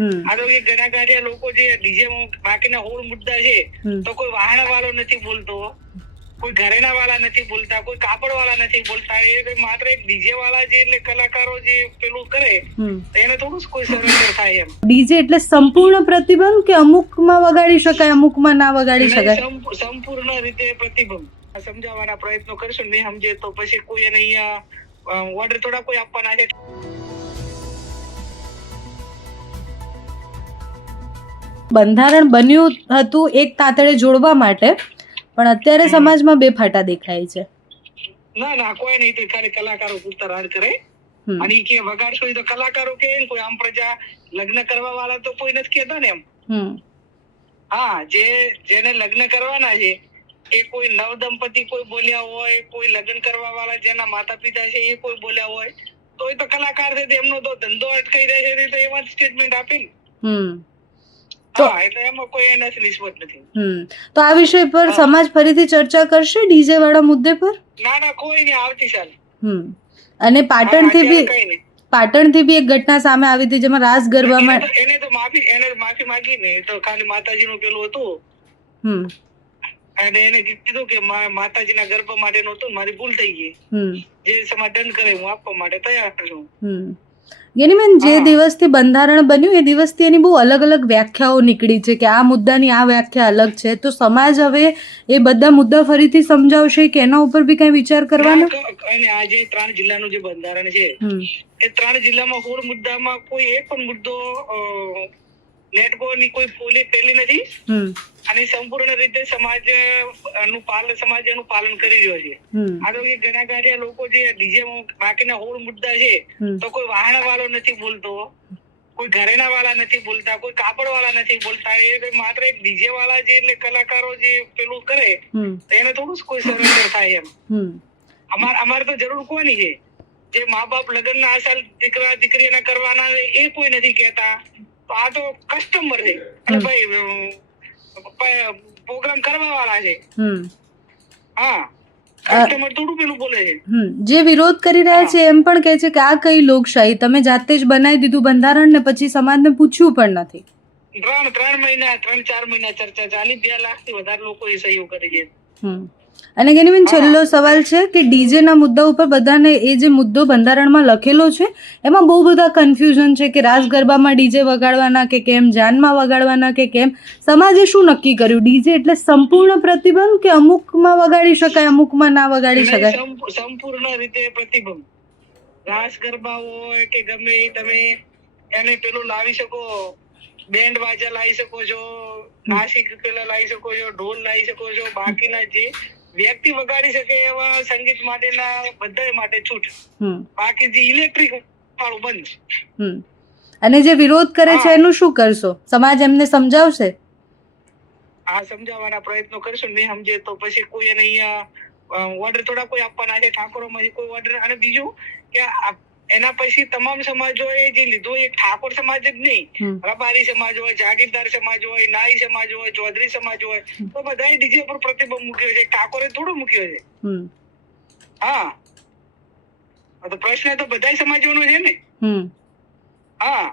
આ તો ઘણા ગાડિયા લોકો જે ડીજે બાકીના હોળ મુદ્દા છે તો કોઈ વાહન વાળો નથી બોલતો, કોઈ ઘરેણા વાળા નથી બોલતા, કોઈ કાપડ વાળા નથી બોલતા. એ માત્ર એક ડીજે વાળા જે એટલે કલાકારો જે પેલું કરે એને થોડું કોઈ સરેન્ડર થાય એમ. ડીજે એટલે સંપૂર્ણ પ્રતિબંધ કે અમુકમાં વગાડી શકાય અમુકમાં ના વગાડી શકાય? સંપૂર્ણ રીતે પ્રતિબંધ. સમજાવવાના પ્રયત્નો કરશું, નહીં સમજે તો પછી કોઈ એને અહીંયા ઓર્ડર થોડા કોઈ આપવાના છે. બંધારણ બન્યું હતું એક તાતડે જોડવા માટે, પણ અત્યારે સમાજમાં બે ફાટા દેખાય છે. ના કોઈ નહીં, તો ખાલી કલાકારો પૂરતા રાડ કરે. અને કે વગાડશો તો કલાકારો કે કોઈ આમ પ્રજા લગ્ન કરવા વાળા તો કોઈ નથી કહેતા ને એમ. હા, જેને લગ્ન કરવાના છે એ કોઈ નવ દંપતી કોઈ બોલ્યા હોય, કોઈ લગ્ન કરવા વાળા જેના માતા પિતા છે એ કોઈ બોલ્યા હોય તો એ તો કલાકાર છે, એમનો તો ધંધો અટકાઈ જાય છે, તો એવા સ્ટેટમેન્ટ આપે ને. એટલે એમાં કોઈ એનાથી નિસ્બત નથી. તો આ વિષય પર સમાજ ફરીથી ચર્ચા કરશે ડીજે વાળા મુદ્દે પર? ના કોઈ નહીં, આવતી સાલ. અને પાટણથી બી એક ઘટના સામે આવી હતી જેમાં રાસ ગરબામાં એને માફી માંગી ને, તો ખાલી માતાજીનું પેલું હતું અને એને કીધું કે માતાજીના ગરબા માટે નહોતું, મારી ભૂલ થઈ ગઈ, જે સમાજ દંડ કરે હું આપવા માટે તૈયાર છું. ગેનીબેન, જે દિવસથી બંધારણ બન્યું એ દિવસથી એની બહુ અલગ અલગ વ્યાખ્યાઓ નીકળી છે કે આ મુદ્દાની આ વ્યાખ્યા અલગ છે, તો સમાજ હવે એ બધા મુદ્દા ફરીથી સમજાવશે કે એના ઉપર બી કઈ વિચાર કરવાનો? અને આ જે 3 જિલ્લાનું જે બંધારણ છે એ 3 જિલ્લામાં હોળ મુદ્દામાં કોઈ એક પણ મુદ્દો નેટકો ની કોઈ પેલી નથી અને સંપૂર્ણ રીતે સમાજ એનું પાલન કરી રહ્યો છે. આ તો ઘણા ગાડિયા લોકો જે ડીજે બાકીના હોળ મુદ્દા છે તો કોઈ વાહન વાળો નથી બોલતો, કોઈ ઘરેણા વાળા નથી બોલતા, કોઈ કાપડ વાળા નથી બોલતા. એ માત્ર એક ડીજે વાળા જે એટલે કલાકારો જે પેલું કરે એને થોડું કોઈ સરેન્ડર થાય એમ. અમારે તો જરૂર કોની છે? જે મા બાપ લગ્ન ના આ સાલ દીકરા દીકરીના કરવાના એ કોઈ નથી કહેતા. તો આ તો કસ્ટમર છે અને ભાઈ પ્રોગ્રામ કરવા વાળા છે. હા, કસ્ટમર થોડું પેલું બોલે છે. જે વિરોધ કરી રહ્યા છે એમ પણ કહે છે કે આ કઈ લોકશાહી, તમે જાતે જ બનાવી દીધું બંધારણ ને પછી સમાજને પૂછ્યું પણ નથી. 3-4 મહિના ચર્ચા ચાલી, 2 લાખથી વધારે લોકો એ સહયોગ કરી છે. અને ગેનીબેન, છેલ્લો સવાલ છે કે ડીજે ના મુદ્દા ઉપર બધાને એ જે મુદ્દો બંધારણમાં લખેલો છે એમાં બહુ બધા કન્ફ્યુઝન છે કે રાસ ગરબામાં ડીજે વગાડવાના કે કેમ, જાનમાં વગાડવાના કે કેમ. સમાજે શું નક્કી કર્યું? ડીજે એટલે સંપૂર્ણ પ્રતિબંધ કે અમુકમાં વગાડી શકાય અમુકમાં ના વગાડી શકાય? સંપૂર્ણ રીતે પ્રતિબંધ. રાસ ગરબા હોય કે ગમે એ તમે એને પેલું લાવી શકો, બેન્ડ વાજા લાવી શકો છો, નાસિક પેલા લાવી શકો છો, ઢોલ લાવી શકો છો. બાકીના જે વ્યક્તિ વગાડી શકે એવા સંગીત માટેના બધા માટે છૂટ, બાકી જે ઇલેક્ટ્રિક વાળું બંધ. અને જે વિરોધ કરે છે એનું શું કરશો? સમાજ એમને સમજાવશે? હા, સમજાવવાના પ્રયત્નો કરશું, નહીં સમજે તો પછી કોઈ એને અહીંયા ઓર્ડર થોડા કોઈ આપવાના છે, ઠાકોરોમાંથી કોઈ ઓર્ડર. અને બીજું કે એના પછી તમામ સમાજોએ જે લીધો એ ઠાકોર સમાજ જ નહીં, રબારી સમાજ હોય, જાગીરદાર સમાજ હોય, નાઈ સમાજ હોય, ચૌધરી સમાજ હોય, તો બધા ડીજે પર પ્રતિબંધ મૂક્યો છે. ઠાકોરે થોડો મૂક્યો છે. હા, તો પ્રશ્ન તો બધા સમાજોનો છે ને. હા,